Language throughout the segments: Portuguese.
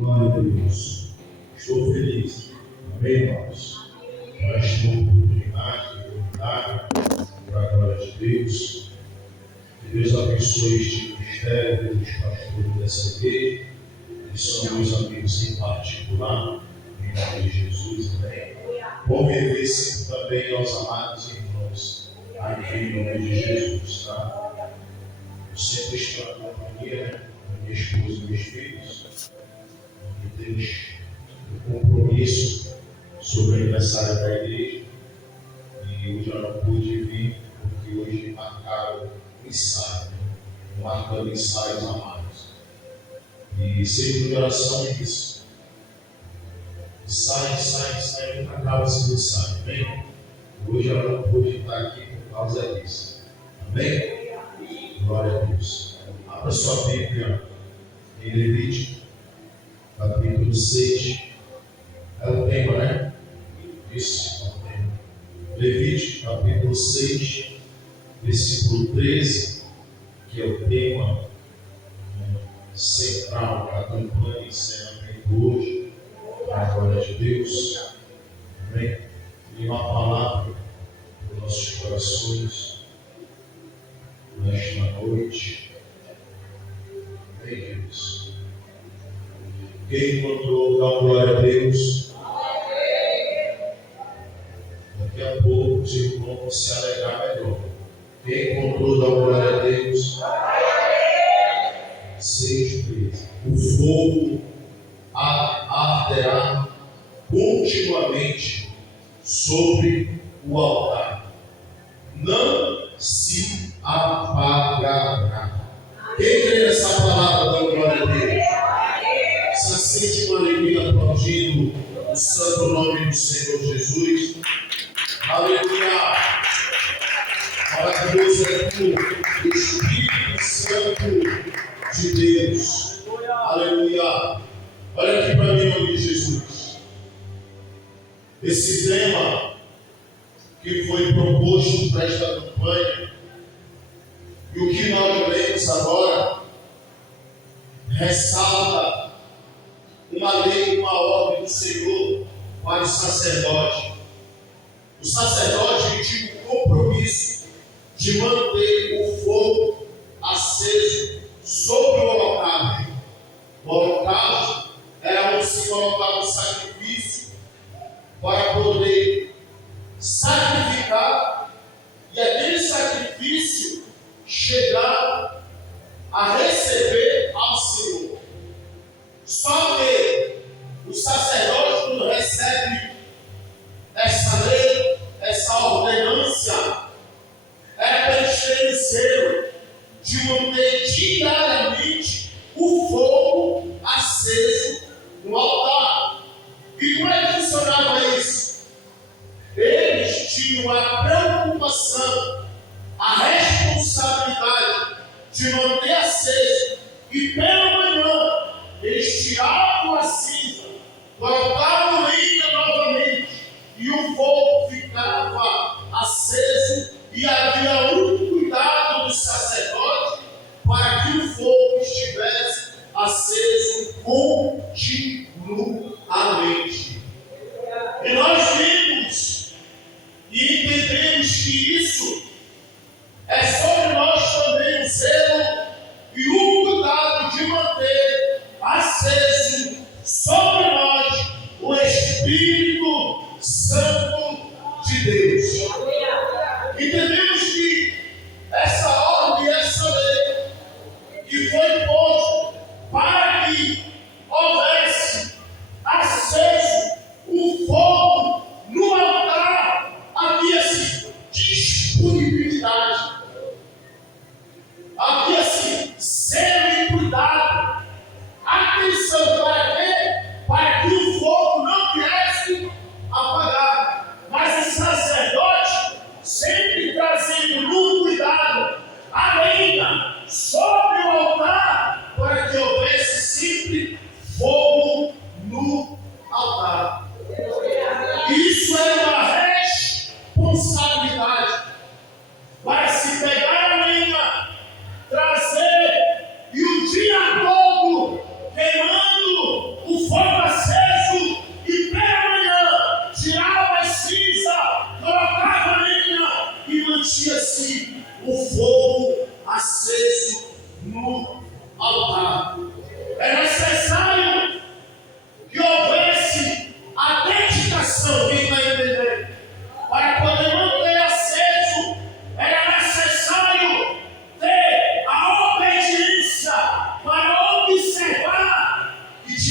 Glória a Deus. Estou feliz. Amém, irmãos? Com esta oportunidade, para a glória de Deus. Que Deus abençoe este ministério dos pastores dessa igreja. Que são meus amigos em particular. Em nome de Jesus, amém. Bom rever sempre também aos amados irmãos aqui em nome de Jesus, tá? Eu sempre estou na companhia, né? Da minha esposa e meus filhos. E temos um compromisso sobre o aniversário da igreja. E hoje eu não pude vir, porque hoje marcaram o ensaio, marcando ensaios amados. E sempre de oração é isso. Ensaio, nunca acaba sendo ensaio, amém? Hoje eu não pude estar aqui por causa disso, amém? Glória a Deus. Abra sua Bíblia em Levítico, capítulo 6. É o tema, né? Isso, é o tema. Levítico, capítulo 6, versículo 13, que é o tema central da campanha encerramento hoje, para a glória de Deus. Amém? E uma palavra para os nossos corações nesta noite. Amém, Deus? Quem encontrou, dá glória a Deus. Daqui a pouco os irmãos vão se alegrar melhor. Quem encontrou, dá glória a Deus. 6:13. O fogo arderá continuamente sobre o altar, não se apagará. Quem crê nessa palavra, dá glória a Deus. Se sente uma alegria aplaudindo o santo nome do Senhor Jesus. Aleluia! Maravilhoso é tu, Espírito Santo de Deus. Aleluia! Olha aqui para mim, em nome de Jesus. Esse tema que foi proposto para esta campanha e o que nós lemos agora ressalta uma lei, uma ordem do Senhor para o sacerdote. O sacerdote tinha o compromisso de manter o fogo aceso sobre o holocausto. O holocausto era onde se colocava o sacrifício para poder sacrificar e aquele sacrifício chegar a receber ao Senhor. Só que o sacerdote, quando recebe essa lei, essa ordenância, era para eles terem zelo de manter diariamente o fogo aceso no altar. E como é que funcionava isso?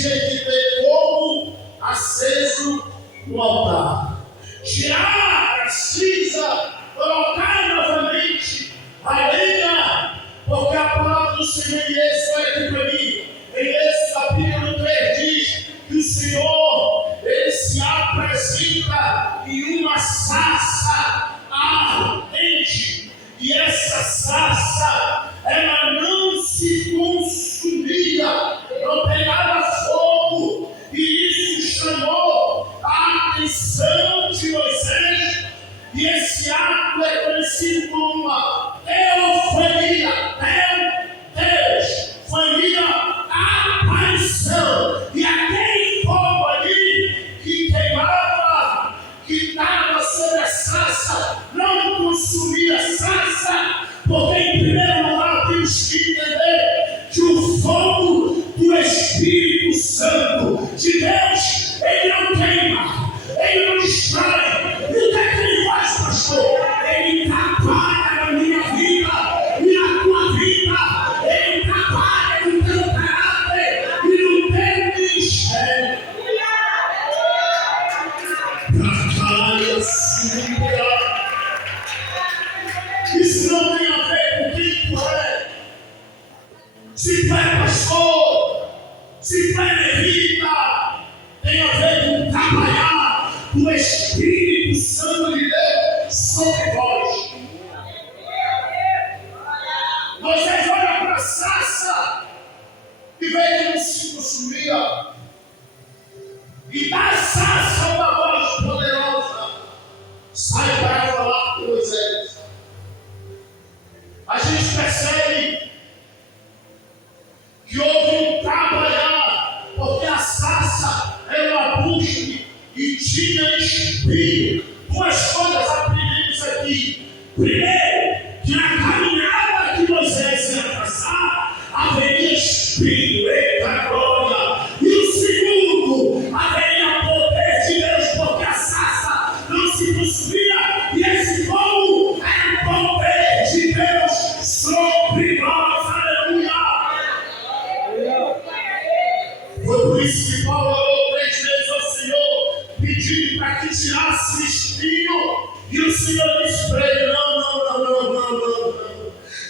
tinha que ter fogo aceso no altar. Tirar a cinza, colocar novamente a lenha, porque a palavra do Senhor em Êxodo é aqui para mim. Em Êxodo capítulo 3 diz que o Senhor, Ele se apresenta em uma sarça ardente, e essa sarça, ela não se consumia, não pegava fogo, e isso chamou a atenção de Moisés, e esse ato é conhecido como uma teofania, Deus, família, aparição, e aquele fogo ali que queimava, que estava sobre a sarça, não consumia a sarça, porque em primeiro lugar temos que entender que o fogo do Espírito Santo de Deus, ele não queima, ele não destrói. E o que é que ele faz, pastor? Ele trabalha na minha vida e na tua vida, ele trabalha no teu caráter e no teu ministério. Trabalha sim. Isso não tem a ver com quem tu é. Se tu é pastor, se tu é levita, tem a ver com trabalhar o Espírito Santo de Deus sobre vós. Vocês olham para a sarça e veem que não se consumia. E da sarça uma voz poderosa sai para falar com Moisés. A gente percebe que houve um trabalhar, porque a sarça era uma bucha e tinha espinho. Duas coisas aprendemos aqui. Primeiro, que na caminhada que Moisés ia passar, haveria espinho, eita glória. E o segundo, haveria poder de Deus, porque a sarça não se consumia, e esse fogo era o poder de Deus sobre nós. Aleluia! Foi por isso que Paulo orou 3 vezes ao Senhor, pedindo para que tirasse o espinho, e o Senhor disse para ele: não.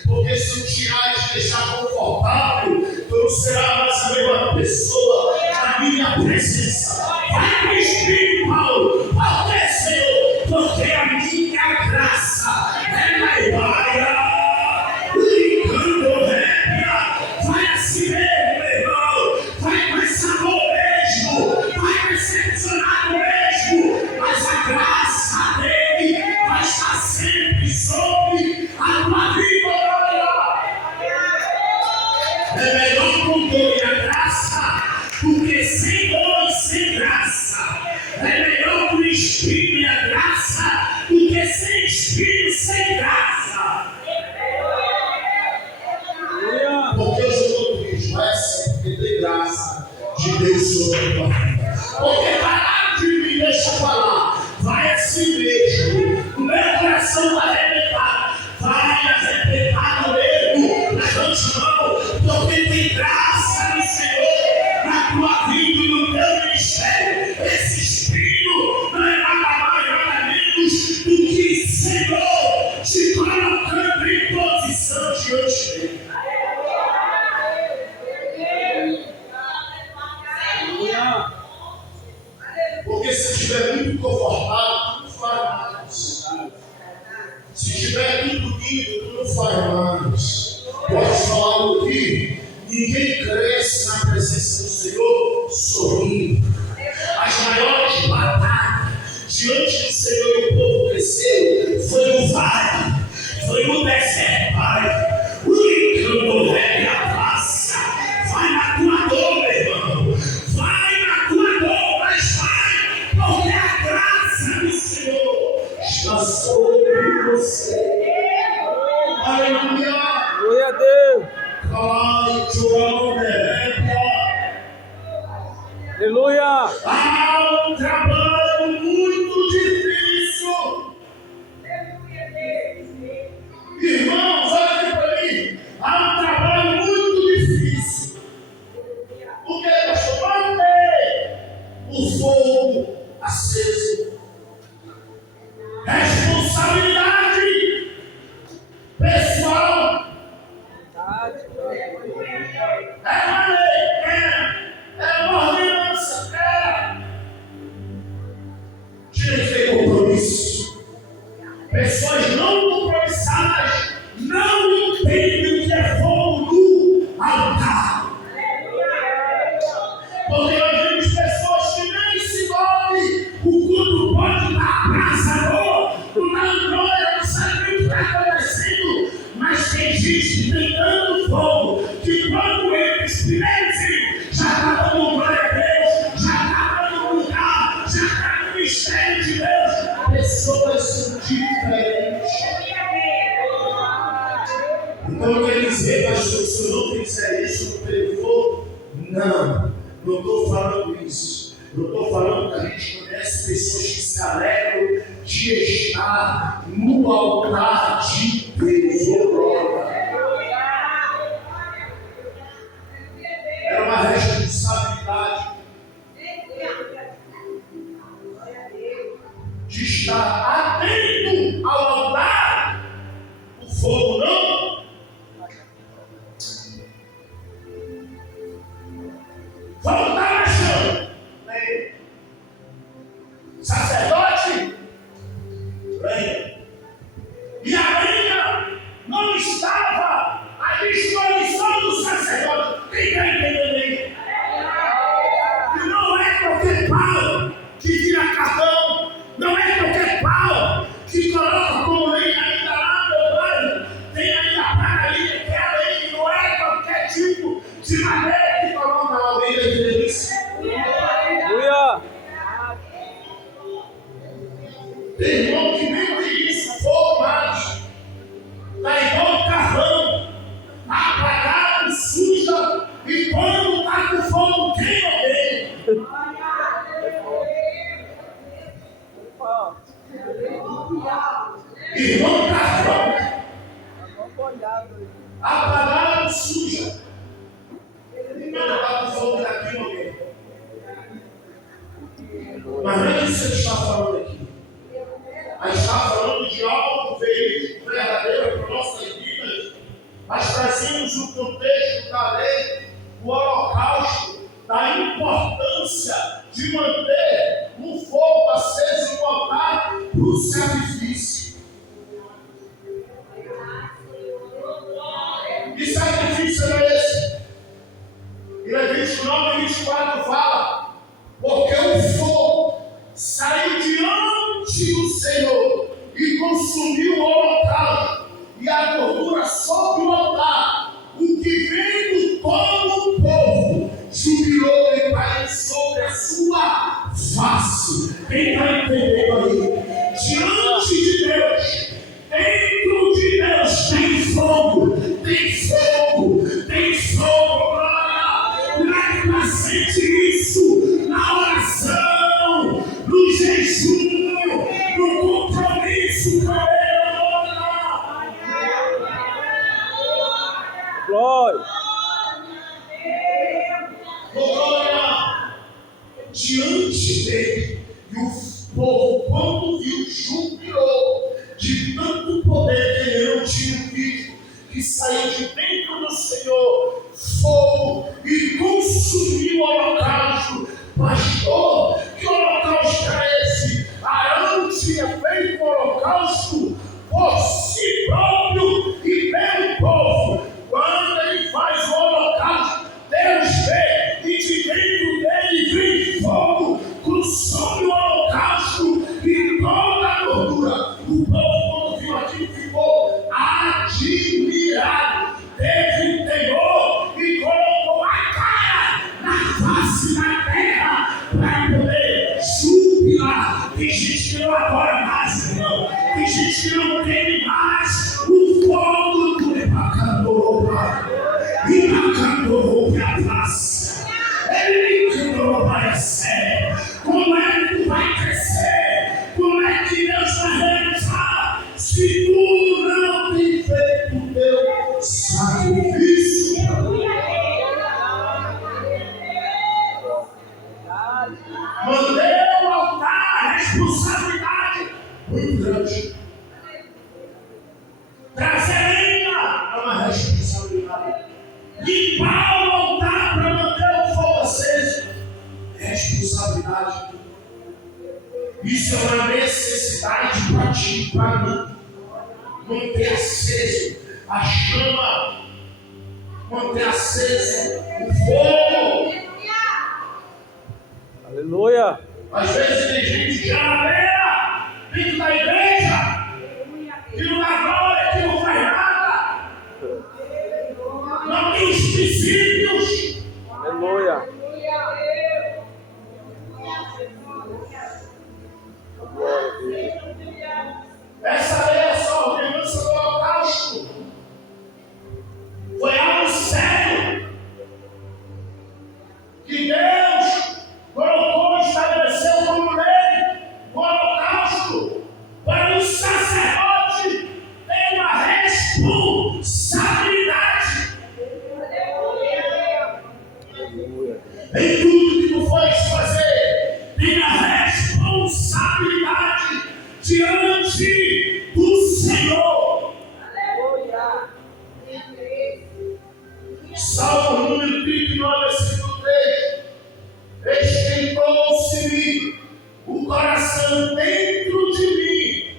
Porque se eu tirar e te deixar confortável, tu não será mais a mesma pessoa na minha presença. Vai com o espinho, Paulo. Por que, Senhor? Porque a minha graça é maior. Vai assim mesmo, meu irmão. Vai com esse amor mesmo. Vai decepcionado mesmo. Mas a graça dele vai estar sempre sobre a tua vida. É melhor com dor e a graça do que sem dor e sem graça. É melhor com o espírito e a graça do que sem espírito e sem graça. Porque eu sou Cristo, vai assim, porque tem graça de Deus sobre a tua vida. Porque parar de me deixa falar, vai assim mesmo. O meu coração vai arrebentar, no erro, levante mão, porque tem graça no Senhor, na tua vida e no teu ministério. Esse espírito não é nada mais, nada menos do que Senhor te colocando em posição diante dele. Porque se estiver muito confortável, tu não faz mais. Se estiver muito lindo, tu não faz mais. Pode falar o que? Ninguém cresce na presença do Senhor sorrindo. As maiores batalhas diante do Senhor e o povo cresceu foi no vale, foi no deserto, Pai. Quando é a passa, vai na tua dor, meu irmão. Vai na tua dor, mas vai, porque a graça do Senhor está sobre você. Aleluia. Glória a Deus. Aleluia. Há um trabalho muito difícil. Irmãos, olha aqui para mim. Há um trabalho muito difícil. Porque, pastor, o fogo aceso. Responsabilidade pessoal. É uma lei, é uma ordenança, direito de compromisso. Pessoas não compromissadas não entendem o que é fogo no altar. Porque nós vemos pessoas que nem se movem, o culto pode estar abraçador, não sabe o que está acontecendo, mas tem gente que tem tanto fogo que quando entra os primeiros já está dando glória a Deus, já está dando lugar, já está no mistério de Deus. Pessoas são diferentes. Então quer dizer, pastor, se eu não fizer isso, não tenho fogo? Não estou falando isso. Eu estou falando que a gente conhece pessoas que se alegram de estar no altar de Deus. É uma responsabilidade de estar atento ao altar. O fogo não. Voltar a chama. Sacerdote, lenha. E a lenha não estava à disposição do sacerdote. Quem está entendendo aí? E não é qualquer pau que vira carvão. Não é qualquer pau que coloca como lenha ainda lá no banho. Tem ainda a praga ali, que é a lenha. Não é qualquer tipo de madeira que coloca a aldeia de delícia. Tem irmão que nem tem isso, fogo mais. Está igual carvão, apagado, suja, e quando está com fogo, queima bem. Irmão carvão, apagado, suja, e quando está com fogo, está queima bem. Mas não é isso que você está falando aqui. Mas está falando de algo verídico, verdadeiro para nossas vidas. Mas trazemos o contexto da lei, o holocausto, da importância de manter o fogo aceso no altar para o sacrifício. Que sacrifício era esse? E Levítico 9:24 fala: porque o fogo saiu diante do Senhor e consumiu o holocausto e a gordura sobre o altar, o que vendo todo o povo jubilou e caiu sobre a sua face. Quem está entendendo aí? Diante de Deus, dentro de Deus tem fogo, tem fogo, tem fogo. Glória, sente isso na oração, no jejum, no compromisso com Ele. Glória. Glória. Diante dele, e o povo, quando viu, jubilou de tanto poder que ele não tinha visto, que saiu de dentro do Senhor fogo e consumiu o holocausto. Pastor, que holocausto é esse? Arão tinha feito o holocausto por si próprio e pelo povo. Quando ele faz o holocausto, Deus vê e de dentro dele vem fogo, consome o holocausto e toda a gordura. O povo, quando viu aquilo, ficou admirado, teve temor e colocou a cara na face da terra para poder jubilar. Tem gente que não adora mais, irmão. Tem gente que não tem mais o fogo do Epacandoroba. E Epacandoroba a paz. Ele vai ser. Como é que vai crescer? Como é que Deus vai realizar? Se tu não tem feito o teu sacrifício. Manter o altar, responsabilidade muito grande. Trazer lenha é uma responsabilidade. Limpar o altar para manter o fogo aceso é responsabilidade. Isso é uma necessidade para ti e para mim. Manter aceso a chama, manter aceso o fogo. Aleluia. Às vezes tem gente já na beira, dentro da igreja, que não dá glória, que não faz nada, não tem os princípios. Aleluia. Essa lei é só a ordenança do holocausto. Foi algo sério que Deus colocou, estabeleceu como lei o holocausto para o sacerdote ter uma responsabilidade em tudo que tu fores fazer. Tenha responsabilidade diante do Senhor. Salmo número 39, versículo 3. Esquentou-se-me o coração dentro de mim,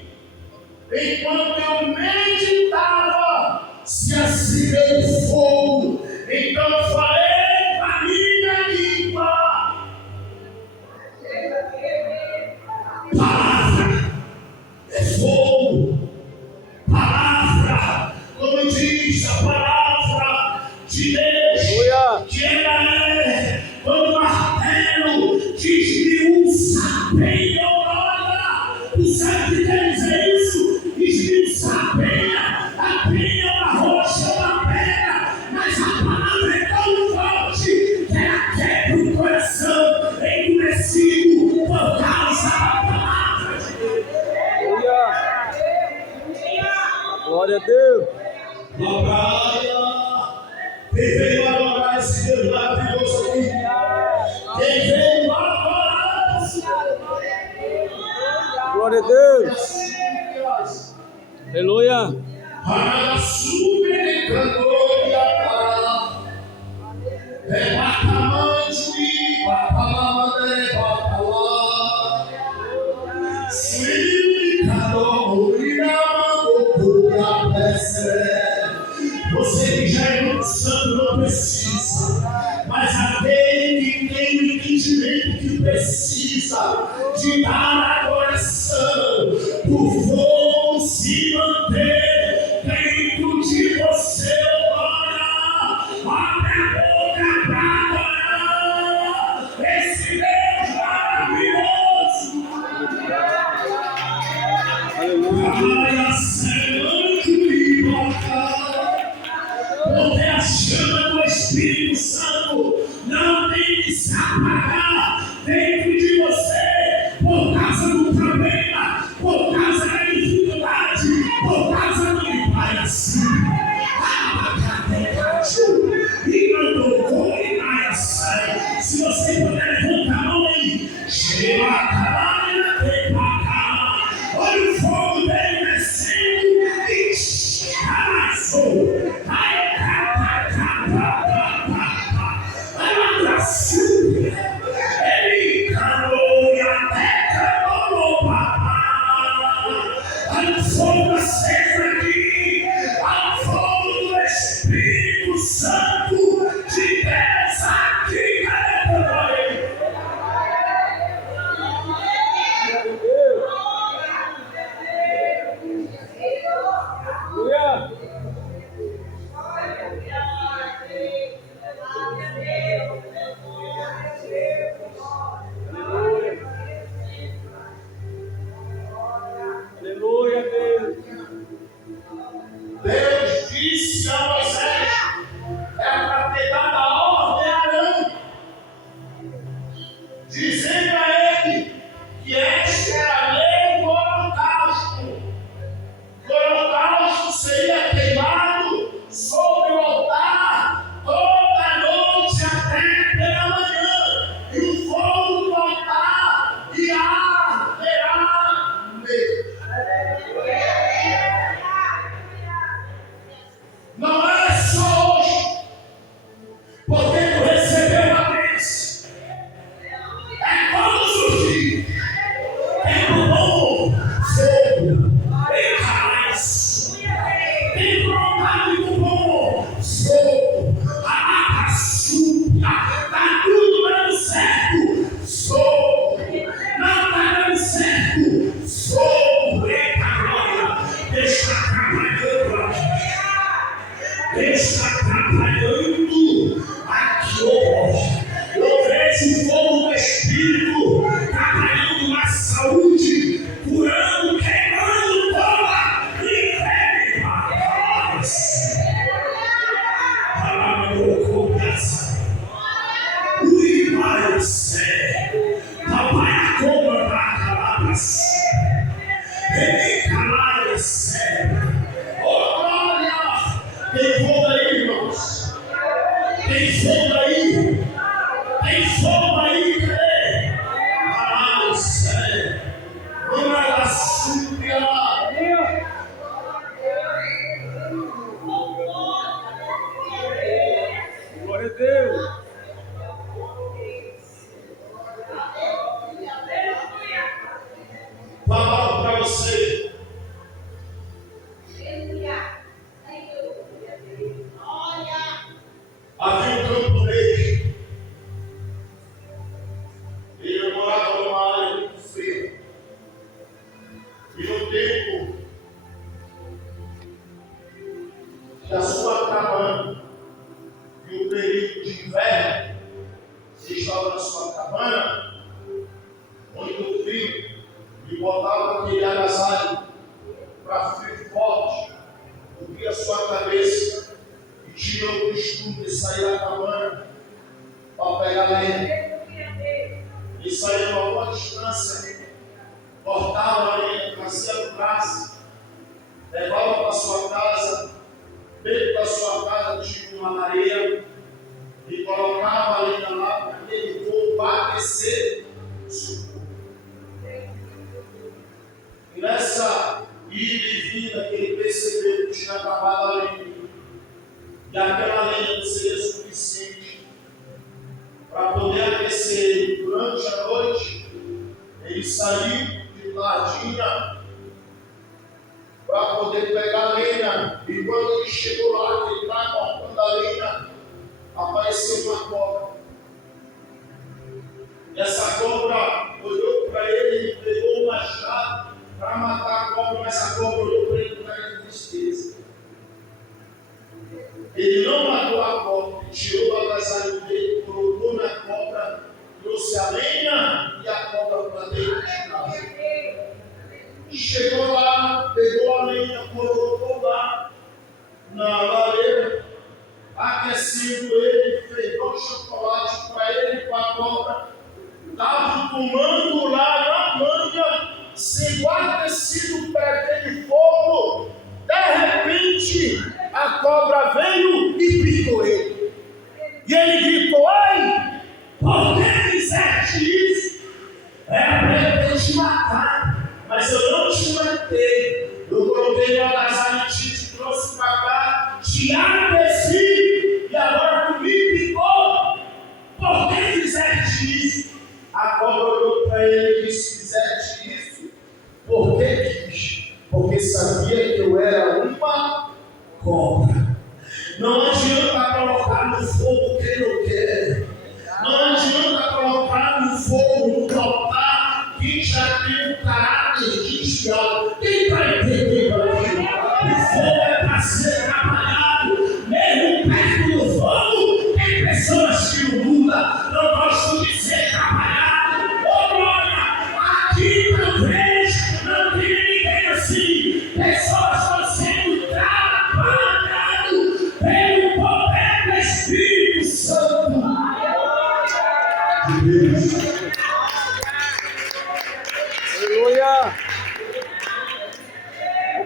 enquanto eu meditava, se acendeu o fogo. Então falei a minha língua. Palavra é fogo. Palavra, como diz a palavra de Deus, que ela é como martelo, desmiuça bem a olha. Tu sabe o que quer dizer isso? Desmiuça bem a penha, uma rocha, uma pedra, mas a palavra é tão forte que ela quebra o coração endurecido por causa da palavra de Deus. Glória a Deus. Quem veio adorar esse Deus maravilhoso aqui? Quem veio adorar esse Deus? Glória a Deus. Aleluia. Para super cantoria, é bacamante, bacalama, é bacalá. Suíri cantoria, loucura, você que já é muito santo não precisa, mas aquele que tem o entendimento que precisa de dar a coração, o fogo se manter dentro de você. Abre a boca para adorar esse Deus maravilhoso. Aleluia. Porque a chama do Espírito Santo não tem que se apagar dentro de você por causa do problema, por causa da dificuldade, por causa do que vai assim. E mandou correr e sai. Se você puder levantar a mão aí, chega a camarada de pagar. Olha o fogo dele descendo e amassou. Ele calou e até calou, papai. A fogo aceso aqui, a fogo do Espírito Santo de Deus aqui, Aleluia, Deus. Deus disse a Moisés, é para ter dado a ordem a Arão, dizendo a ele que esta é a lei do holocausto. O holocausto seria queimado sobre o altar toda noite até pela manhã, e o fogo do altar vejo o fogo do Espírito trabalhando na saúde, curando, queimando toda enfermidade. Palavra do coração. Ui, Pai do céu. Papai, a cobra da palavras. Vem calar o céu. Oh, glória! Tem fogo aí, irmãos. Tem fogo aí. Tem fogo aí, cadê? Calar o céu. Vamos lá, súbia. Glória a Deus. Fala para você. Havia um campo rei. Ele morava numa área muito fria. E no tempo que a sua cabana e o período de inverno, você estava na sua cabana, muito frio, e botava aquele agasalho para frio forte, cobria a sua cabeça e tinha o costume de sair da cabana para pegar lenha. E saía a uma distância, cortava a lenha, trazia no braço, levava para sua casa, dentro da sua casa tinha uma lareira e colocava a lenha lá para aquele fogo aquecer o seu corpo. E nessa ida e vinda que ele percebeu que tinha acabado a lenha, e aquela lenha não seria suficiente para poder aquecer ele durante a noite, ele saiu de tardinha para poder pegar a lenha. E quando ele chegou lá, que ele está cortando a lenha, apareceu uma cobra. E essa cobra olhou para ele e pegou o machado para matar a cobra, mas a cobra olhou para ele com cara de tristeza. Ele não matou a cobra, tirou o agasalho dele, colocou na cobra, trouxe a lenha e a cobra para dentro de casa. Chegou lá, pegou a lenha, colocou lá na lareira, aquecendo ele, fez um chocolate para ele e para a cobra. Estava tomando lá na manga, sendo aquecido para aquele fogo. De repente, a cobra veio e picou ele. E ele gritou: ai, por que fizeste isso? Era para eu te matar, mas eu não te matei. Eu coloquei o agasalho e te trouxe para cá, te aqueci e agora tu me picou. Por que fizeste isso? A cobra olhou para ele e disse: fizeste isso porque quis, porque sabia que eu era uma cobra. Não adianta colocar no fogo quem não quer. Não adianta colocar no fogo, no altar, quem já tem um caráter desviado. Quem está entendendo aqui? O fogo é para ser trabalhado. Mesmo perto do fogo, tem pessoas que não mudam, não gostam de ser trabalhado. Oh, glória! Aqui talvez não tenha ninguém assim. Pessoas estão sendo trabalhadas pelo poder do Espírito Santo. Aleluia.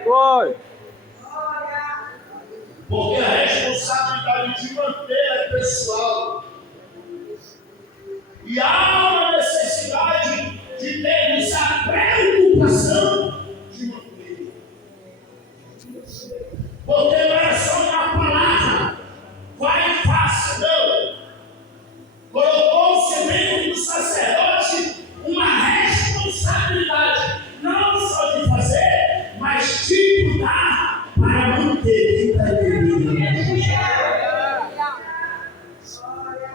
Glória. Porque a responsabilidade de manter é pessoal. E há uma necessidade de termos a preocupação de manter. Porque não é só uma palavra, vai fácil, não. Colocou-se dentro do sacerdote uma responsabilidade, não só de fazer, mas de cuidar para manter. Quem está entendendo?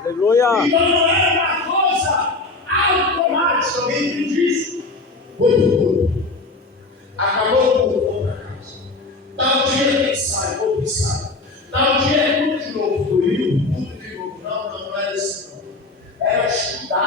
Aleluia. Então não é uma coisa automática. Alguém me disse: acabou o vou para casa. Tal dia que sai, vou pensar. Tal dia é tudo de novo. Tudo de novo. Não era assim não. Era estudar.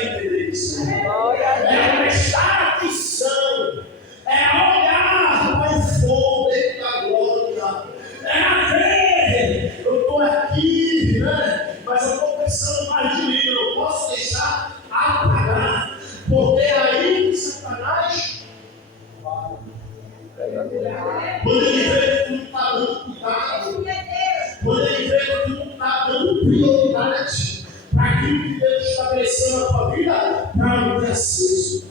vai entender isso. Glória a Deus. É prestar atenção. É olhar para o fogo dentro da glória. É ver. Eu estou aqui, né? Mas eu estou pensando mais de mim. Eu não posso deixar apagar. Porque aí Satanás, quando ele vê que tu não está dando cuidado, quando ele vê que tu não está dando prioridade para aquilo que Deus estabeleceu na tua vida, para não ter acesso.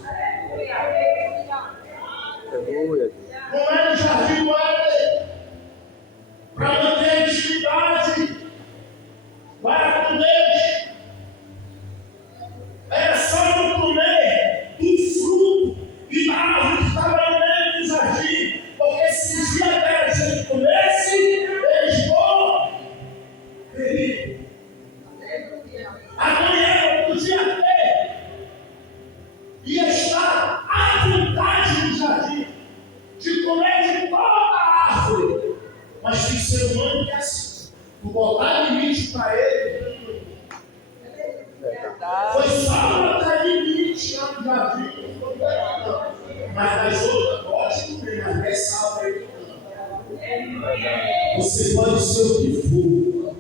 Aleluia. Não é no jardim do Éden, para manter a intimidade para com Deus. Era só não comer do fruto e da árvore que estava no meio do jardim, porque se um dia a gente comesse, eles vão ferir. A mulher não podia ter e estar à vontade no jardim de comer de toda a árvore, mas tem ser humano que é assim. Tu botar limite para ele, foi só botar limite lá no jardim, não foi não. Mas nas outras pode comer, mas ressalva ele não. Você pode ser o que for.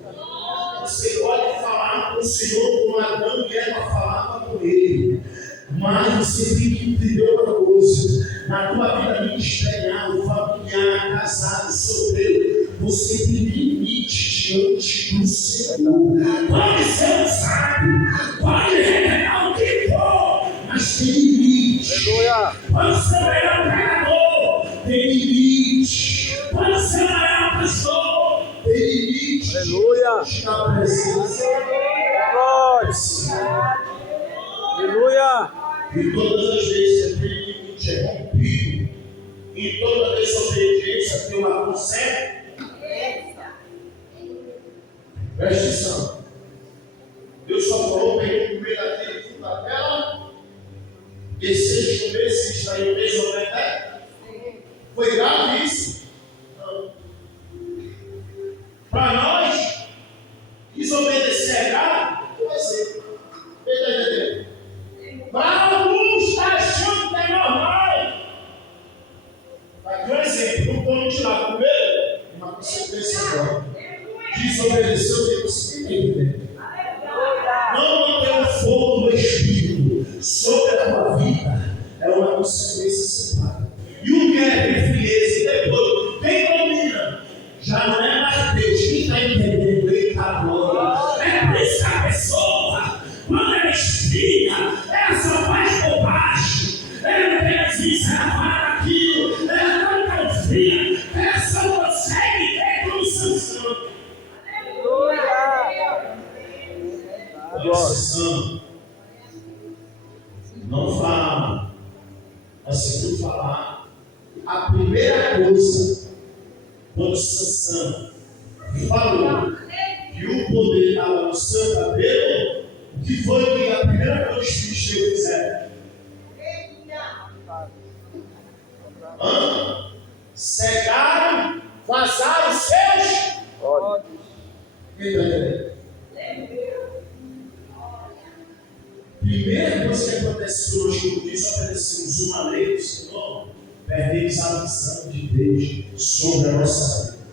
Você pode falar com o Senhor como Adão e Eva falavam com ele. Mas você tem que entender uma coisa. Na tua vida ministerial, familiar, casado, solteiro, você tem limite diante do Senhor. Pode ser usado, pode revelar o que for, mas tem limite. Aleluia. Pode ser o melhor pregador, tem limite. Pode ser o maior pastor, tem limite. Aleluia. Na presença. Glória. Aleluia. E todas as vezes aquele limite é rompido. Em toda desobediência tem uma consequência. Preste atenção. Deus só falou para ele comer daquele fruto da terra. E se eles comessem, estariam desobedecendo. Foi grave isso? Não. Para nós, desobedecer é grave? Por exemplo. Está entendendo? Para alguns está achando que é normal. Aqui um exemplo, não come de lá, comeu, uma consequência agora. Desobedeceu, Deus entende. Não manter o fogo do Espírito sobre a tua vida é uma consequência separada. E o que é frieza? E depois, quem domina? Já não é mais Deus. Quem está entendendo? Eita glória. É por isso que a pessoa, quando ela espia, ela só faz bobagem. Ela não tem assim, ela fala aquilo. Ela não confia. Ela só consegue ter como sanção. Sanção. Não fala. Mas se tu falar, a primeira coisa, quando Sansão falou que o poder estava no seu cabelo, o que foi que a primeira coisa que os filisteus fizeram? Cegaram, vazaram seus olhos. Primeira coisa que acontece hoje, quando nós obedecemos uma lei do Senhor, perdemos a visão de Deus sobre a nossa vida.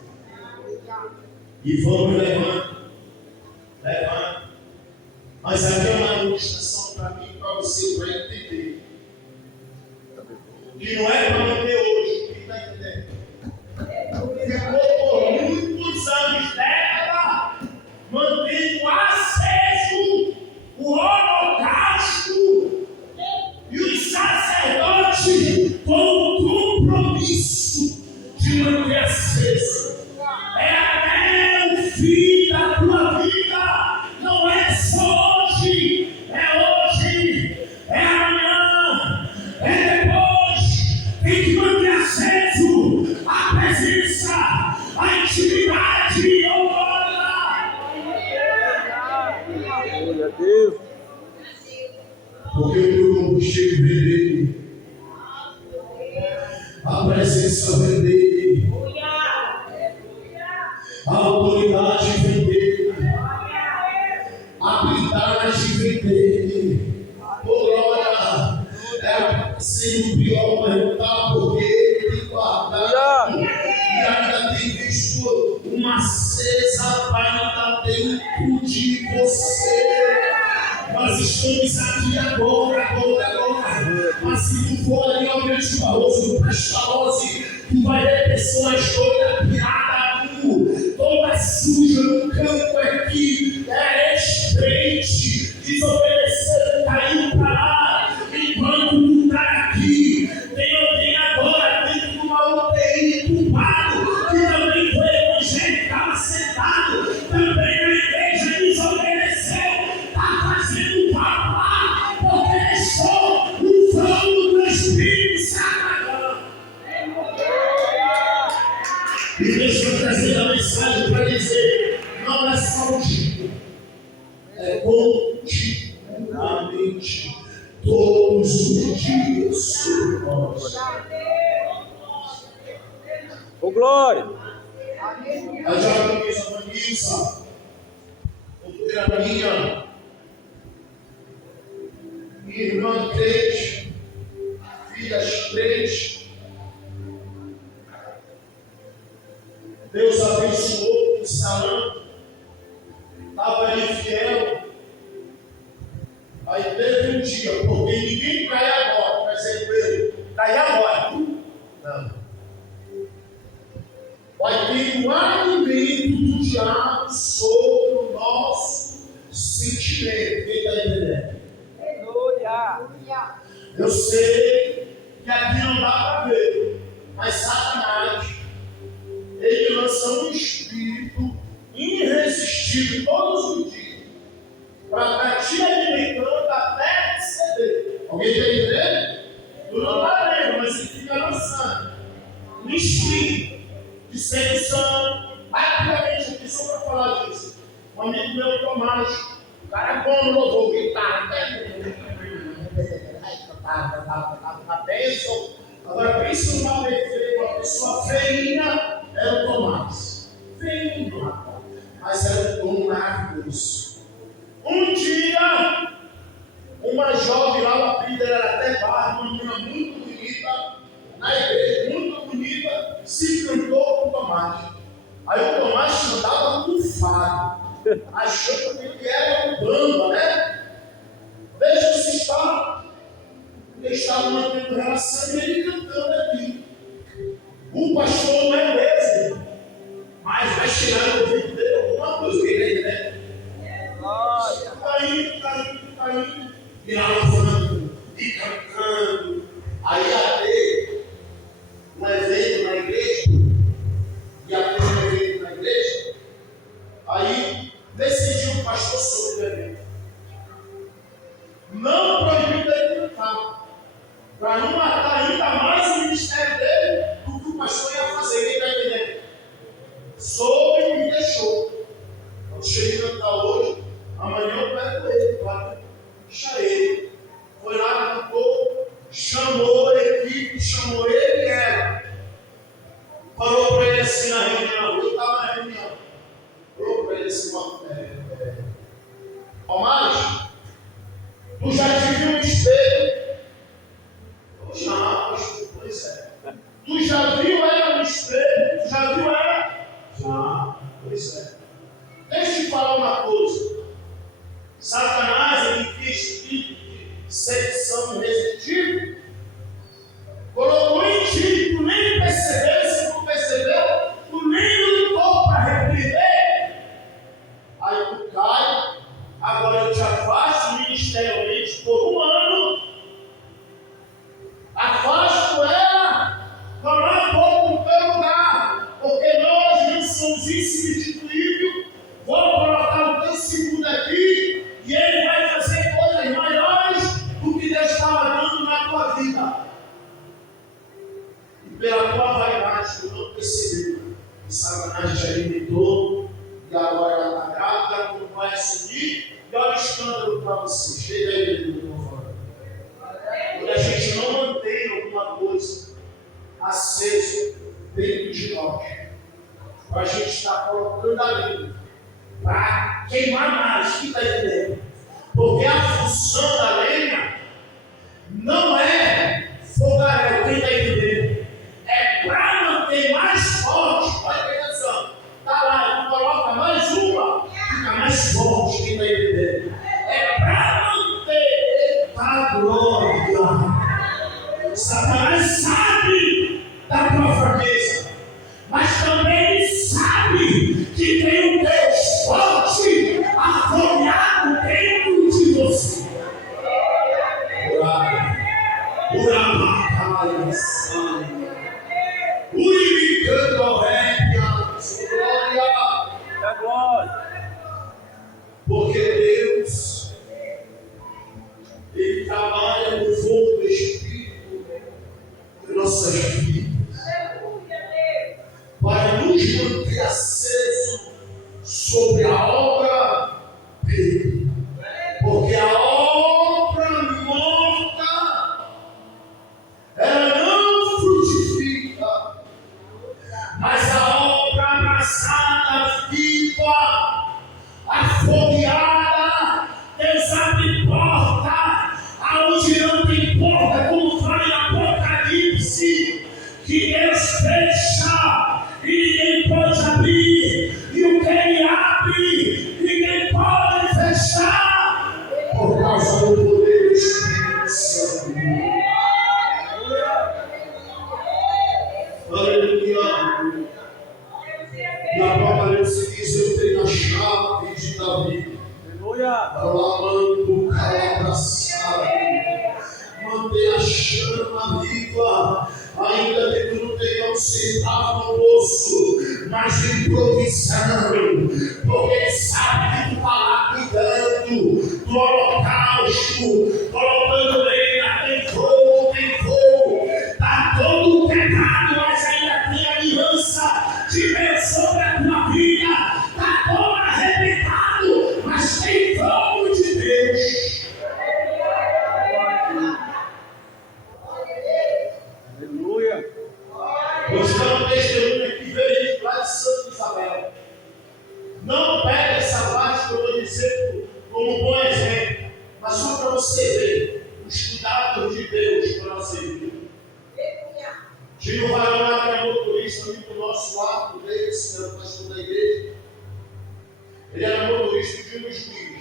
E vamos levando. Mas aqui é uma ilustração para mim e para você, para entender. Que não é para manter hoje, quem está entendendo? Ficou por muitos anos, décadas, mantendo aceso o holocausto e os sacerdotes com o compromisso de manter aceso. É até o fim da tua vida, não é só hoje, é amanhã, é depois. Tem que manter aceso a presença, a intimidade, Glória a Deus. Porque o teu combustível vem dele. A presença vem dele. A autoridade vem dele. A blindagem vem dele. sendo pior, mas não está, porque ele tem guardado e ainda tem visto uma acesa ainda dentro de você. Nós estamos aqui agora. Mas se tu for ali ao Grande Barroso, no Pestalozzi, tu vai ver pessoas todas piadas, toda suja no campo aqui, descrente, desobedecendo, caindo para lá, enquanto tu está aqui. Tem alguém agora dentro de uma UTI culpado, que também foi evangélico, estava sentado, também na igreja desobedeceu, está fazendo papo lá, porque deixou o fogo do Espírito Santo. E deixa eu trazer a mensagem para dizer: não é só um tipo, é continuamente, todos os dias sobre nós. Ô glória! A diaconisa Vanilza, outra minha irmã crente, filhas crentes, Deus abençoou o salão, estava ali fiel. Aí teve um dia, porque ninguém cai agora, por exemplo, ele cai agora. Não. Vai ter um alimento do diabo sobre o nosso sentimento. Quem está entendendo? Aleluia! Eu sei que aqui não dá para ver, mas Satanás, ele lança um espírito irresistível todos os dias para estar te alimentando até ceder. Alguém está entendendo? Tu não está vendo, mas ele fica lançando um espírito de sedução. Rapidamente aqui, só para falar disso. Um amigo meu, Tomás, o cara como louvor, guitarra, uma bênção. Agora pensa numa perfeita, uma pessoa feinha, era o Tomás. Feinho, rapaz. Mas era um dom maravilhoso. Um dia, uma jovem lá, o apelido era até barra, uma menina muito bonita, na igreja, muito bonita, se cantou com o Tomás. Aí o Tomás cantava com fado, achando que ele era um bamba, né? Veja se estava mantendo relação e ele cantando aqui. O pastor não é mesmo, mas vai tirar o ouvido dele alguma coisa, ele né? Caindo, e lavando, e cantando. Aí até um evento na igreja, aí decidiu o pastor sobre o evento. Não proibiu ele cantar, para não matar ainda mais o ministério dele do que o pastor ia fazer. Ele está entendendo? Soube e me deixou. Eu cheguei a cantar hoje, amanhã eu pego ele, vai deixar ele. Foi lá, cantou, chamou a equipe, chamou ele e ela. Falou para ele assim na reunião, eu estava na reunião. Falou para ele assim, Tomás, tu já te viu no espelho? Pois é. Tu já viu ela no espelho? Tu já viu ela? Já, pois é. Deixa eu te falar uma coisa. Satanás, ele cria espírito de sedução irresistível. Colocou em ti, tu nem percebeu, se tu percebeu, tu nem lutou para repreender. Aí tu cai, agora eu te afasto ministerialmente por um ano. Afasto ela, coloco pouco no teu lugar, porque nós não somos insubstituíveis. Vou colocar o teu segundo aqui, e ele vai fazer coisas maiores do que Deus estava dando na tua vida. E pela tua vaidade, tu não percebeu que Satanás te alimentou, e agora ela está grávida, tu não vai assumir, e olha o escândalo para você. Chega aí, meu irmão. Quando a gente não mantém alguma coisa acesa dentro de nós, a gente está colocando ali para queimar mais, que está entendendo? Porque a função da lenha não é dele. Porque a obra morta, ela não frutifica, mas a obra abraçada, viva, afogueada, Deus abre porta, aonde não tem porta, como fala em Apocalipse, que Deus fecha e ninguém pode abrir, e o que Ele abre, ninguém pode fechar, por causa do poder do Espírito Santo. Aleluia. E Apocalipse diz: eu tenho a chave de Davi. Lamando calabraçado, manter a chama viva, ainda que tu não tenha um centavo no bolso, mas em provisão, porque Ele sabe que tu está lá cuidando do holocausto, colocando lenha, tem fogo, está todo o pecado, mas ainda tem aliança de Deus sobre a tua vida, está todo arrebentado, mas tem fogo de Deus. Aleluia. Vou te dar um testemunho aqui verídico lá de Santa Isabel. Não pega essa parte que eu vou dizer como um bom exemplo, mas só para você ver os cuidados de Deus para nossa vida. Tinha um varão lá que era motorista ali do nosso lado, desse, era o pastor da igreja. Ele era motorista de um juiz.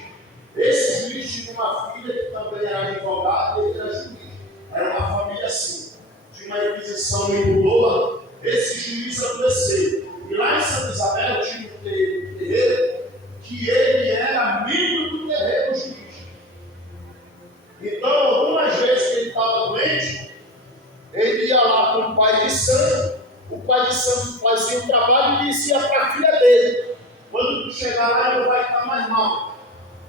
Esse juiz tinha uma filha que também era advogada e ele era juiz. Era uma família assim. Tinha uma inquisição muito boa. Esse juiz adoeceu. E lá em Santa Isabel tinha um terreiro que ele era membro do terreiro do juiz. Então, algumas vezes que ele estava doente, ele ia lá com o pai de santo. O pai de santo fazia um trabalho e dizia para a filha dele: quando tu chegar lá, ele vai estar mais mal.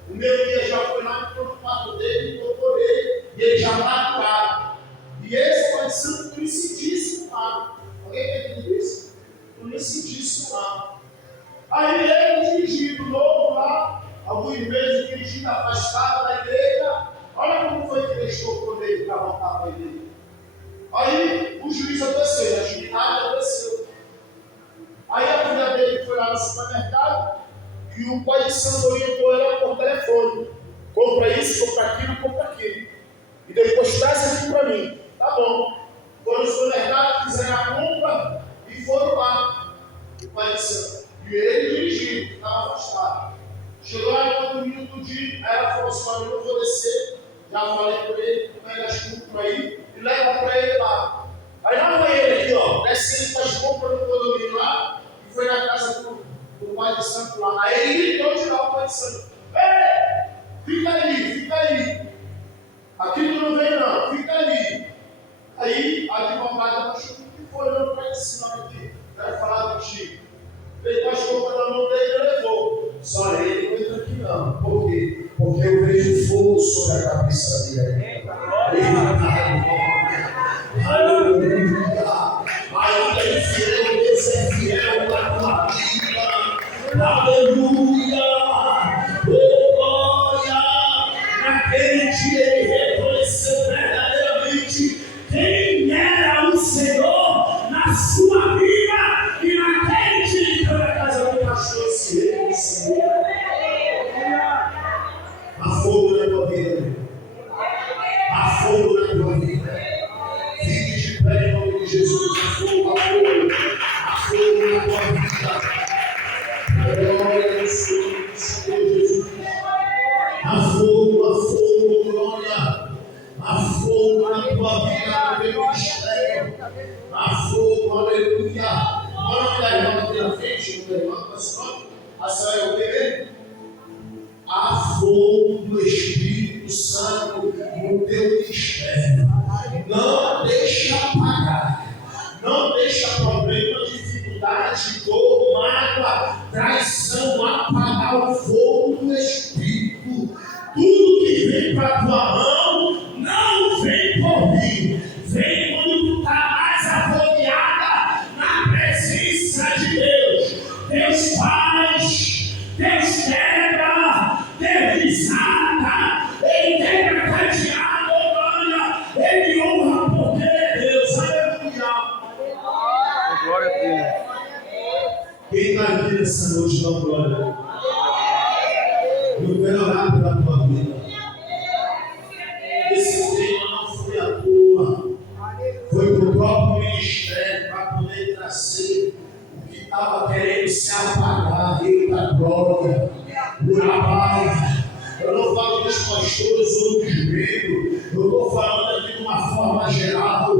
O meu dia já foi lá no quarto dele, tocou ele, e ele já está curado. E esse pai de santo conhecidíssimo lá. Alguém tem entendido isso? Conhecidíssimo lá. Aí ele dirigindo novo lá, alguns meses dirigindo afastado da igreja. Olha como foi que ele estocou nele para voltar para a igreja. Aí o juiz adoeceu, a juizada adoeceu. Aí a filha dele foi lá no supermercado e o pai de santo orientou ela por telefone: compra isso, compra aquilo, compra aquilo. E depois traz aqui para mim. Tá bom. Foram no supermercado, fizeram a compra e foram lá. O pai de santo. E ele dirigiu, estava afastado. Chegou lá no outro minuto do dia, aí ela falou assim: para mim, eu vou descer. Já falei para ele, pega as compras aí e leva para ele lá. Aí lá foi ele aqui, ó, descendo para as compras no condomínio lá, e foi na casa do pai de santo lá. Aí ele gritou de lá o pai de santo: ei, fica aí. Aqui tu não vem não, fica ali. Aí a advogada achou que foi, não para esse nome aqui, quero falar contigo. Pegou as compras na mão dele e levou. Só ele não entra aqui não. Por quê? Porque eu vejo fogo sobre a cabeça dele. Aleluia. Ainda é fiel, Deus é fiel na tua vida. Aleluia. Glória. Naquele dia ele reconheceu verdadeiramente quem era o Senhor na sua vida. E naquele dia ele foi na casa do pastor se reconciliou. Há fogo na tua vida. Há fogo na tua vida. Fique de pé em nome de Jesus. Há fogo na tua vida. Glória ao Senhor Jesus. Há fogo, glória. Há fogo na tua vida, no teu ministério. Há fogo, aleluia. Olha que a irmã aqui na frente, meu irmão, a senhora é o quê? Há fogo do Espírito Santo no teu ministério. Não deixa apagar. Não deixa problema, dificuldade, dor, mágoa, traição apagar o fogo do Espírito. Tudo que vem para a tua mão não vem por mim. Vem quando tu está mais afogueada na presença de Deus. Deus faz, Deus quebra, Deus desata, ele quebra cadeado, olha, ele honra o poder de Deus, aleluia. Glória a Deus. Quem está aqui nessa noite, dá glória. Eu quero orar pela tua vida. Esse tema não foi à toa, foi para o próprio ministério, para poder trazer o que estava querendo se apagar. Eita glória, Urabai. Eu não falo dos pastores ou dos membros, eu estou falando aqui de uma forma geral,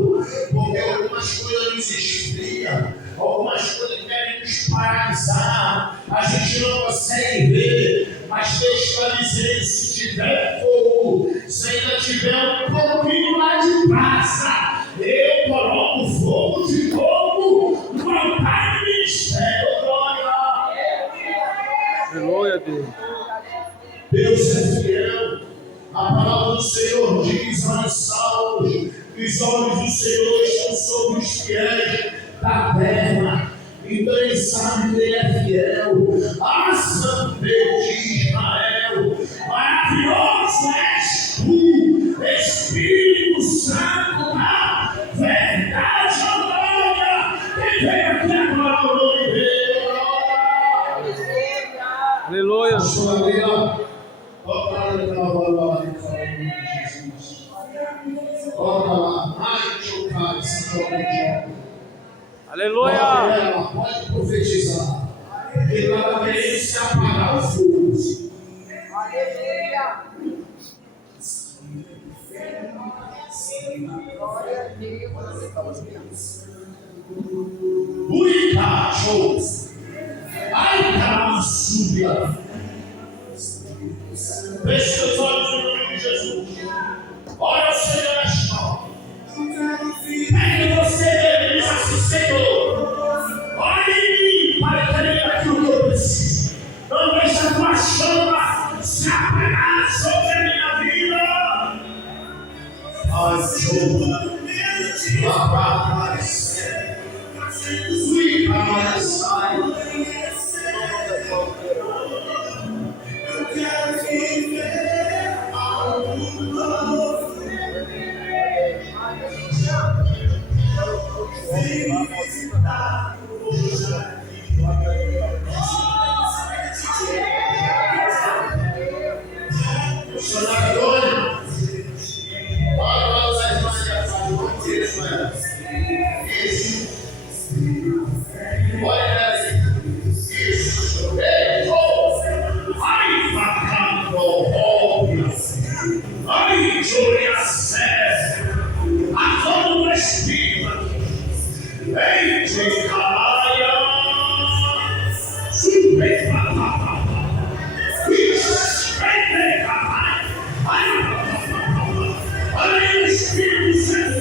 porque algumas coisas nos esfriam, algumas coisas querem nos paralisar, a gente não consegue ver, mas Deus está dizendo: se tiver fogo, se ainda tiver um pouquinho lá de praça, eu coloco fogo de novo no altar do ministério. Glória a Deus. Deus é fiel. A palavra do Senhor diz lá em Salmos que os olhos do Senhor estão sobre os fiéis da terra. Então ele sabe que ele é fiel. A Santo Deus de Israel, maravilhoso és tu, Espírito Santo da verdade. Glória. Quem veio aqui agora o nome dele? Aleluia. Olha naquela bola ali, falando de Jesus. Olha lá, mais chocado, essa bola. Aleluia. Ela pode profetizar. Ele estava querendo se apagar o fogo. Aleluia. Glória a Deus. Uita, show. Ai, caramba, subia. Feche seus olhos no nome de Jesus. Olha o Senhor nesta hora. É que você deve dizer assim: Senhor, olha em mim para ter aquilo que eu preciso. Não deixa a tua chama se apagar sobre a minha vida. Ai, Senhor, rapaz, fui para mais sai. Eu quero viver algo novo. Visitar hoje aqui. Missionário Antônio, olha lá os irmãos que fazem isso. Olha isso. Ai, vacando, óbvio. Ai, Júlia César. A todo o Espírito. Ei, de Calaia. Subei, papapá. Isso, ei, papai. Olha aí o Espírito Santo.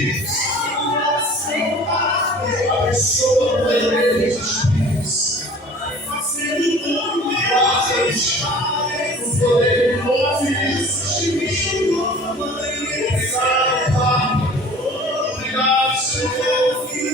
Deus. Abençoa a maioria dos espíritos. Guarda-os no poder do nome de Jesus. Obrigado, Pai. Obrigado, Senhor.